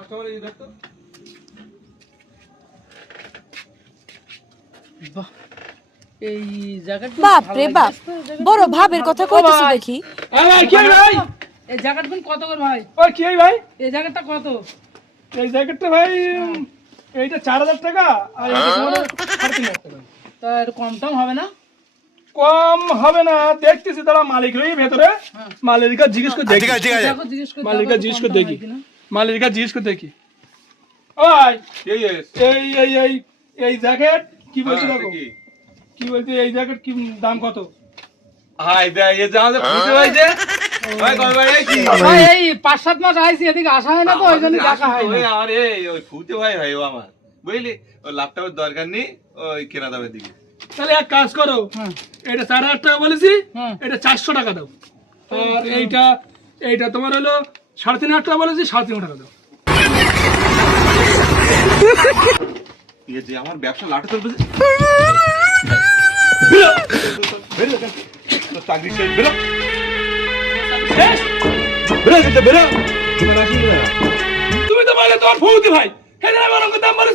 Customer এই দেখতো বাহ এই জ্যাকেট বাপ রে বাপ বড় ভাবের কথা কইতেছ দেখি। এই ভাই কি ভাই এই জ্যাকেটগুলো কত করে ভাই? ওই কি ভাই এই জ্যাকেটটা কত? এই জ্যাকেটটা ভাই এইটা 4000 টাকা আর এইটা তোমার 3500 টাকা। তা একটু কম টম হবে না? কম হবে না দেখতেছি দাঁড়া মালিক রই ভেতরে হ্যাঁ। মালিকা জিজ্ঞেস করে দেখি দেখো জিজ্ঞেস করে মালিকা দেখো জিজ্ঞেস কম করে টম দেখি হয় কিনা। মালিকা জিজ্ঞেস করে দেখি ওই এই এই এই এই এই জ্যাকেট কি বলছিস হ্যাঁ, দেখো কি? কি বলছিস এই জ্যাকেট কি দাম কত হাই দা এই যে আমাদের ফুটে হইছে ভাই কই ভাই এই কি ভাই এই 5-7 মাস আইছি এদিকে আসা হয় না তো ওইজন্য দেখা হয় ওই না। আমার এই ওই ফুটে ভাই ভাই ও আমার বুঝলি ওই ল্যাপটপের দরকার নেই ওই কেনা দামের দিকে তাহলে এক কাজ করো হ্যাঁ এটা 4000 টাকা বলেছি হ্যাঁ এটা 400 টাকা দাও আর এইটা এইটা তোমার হলো 3500 টাকা বলেছি 3500 টাকা দাও এই যে আমার ব্যবসা লাটে চলবে বেরো তো চাকরি শেষ বেরো বেরো বেরো তুমি তো বলে তোমার ফৌজি ভাই হ্যাঁ আমার দাম বলে